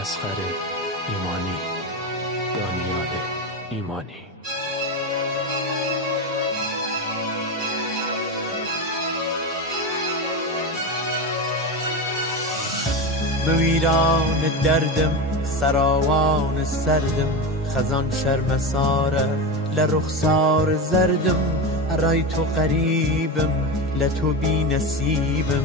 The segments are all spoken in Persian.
اصغر ایمانی، دانیال ایمانی. بویران دردم سراوان سردم، خزان شرمساره لرخسار زردم. ارای تو قریبم لتو بی نصیبم،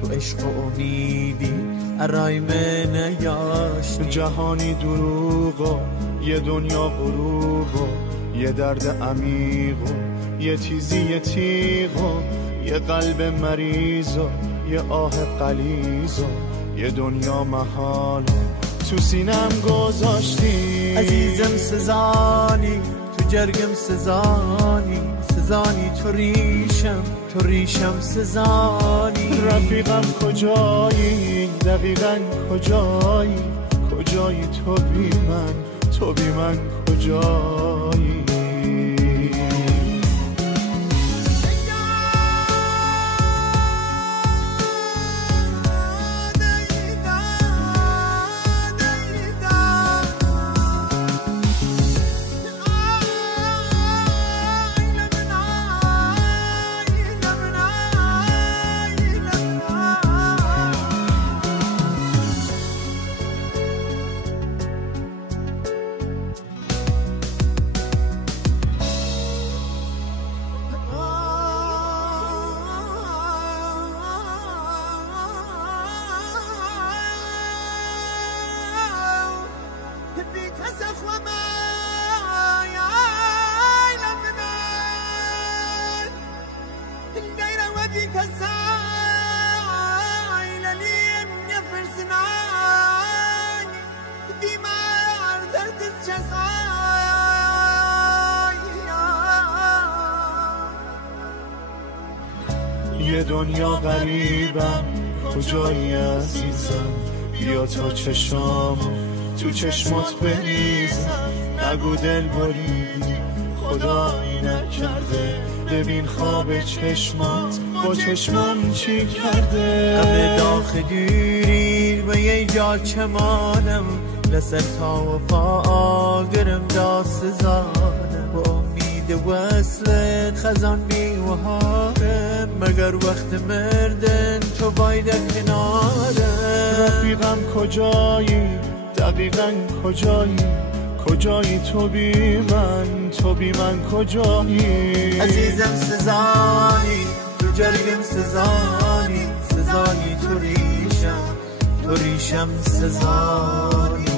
تو عشق و امیدی ارای من یاش. تو جهانی دروغ و یه دنیا غروب و یه درد عمیق و یه تیزی یه تیغ و یه قلب مریض و یه آه غلیظ و یه دنیا محال تو سینم گذاشتی. عزیزم سزانی تو جرگم سزانی، سزانی تو ریشم سزانی. رفیقم کجایی دقیقاً کجایی، کجایی تو بی من کجایی. یه دنیا غریبم کجایی عزیزم، بیا تا چشامو تو چشمات بریزم. نگو دل بریدی خدایی نکرده، ببین خواب چشمات با چشمام چی کرده. غم داخ دیرین و یه جا چمانم، لسر تا و پا گرم دا سزانم. با امید وصلت خزان بی وهارم، مگر وقت مردن تو باید کنارم. رفیقم کجایی دقیقاً کجایی، کجایی تو بی من کجایی. عزیزم سزانی تو جرگم سزانی، سزانی تو ریشم سزانی.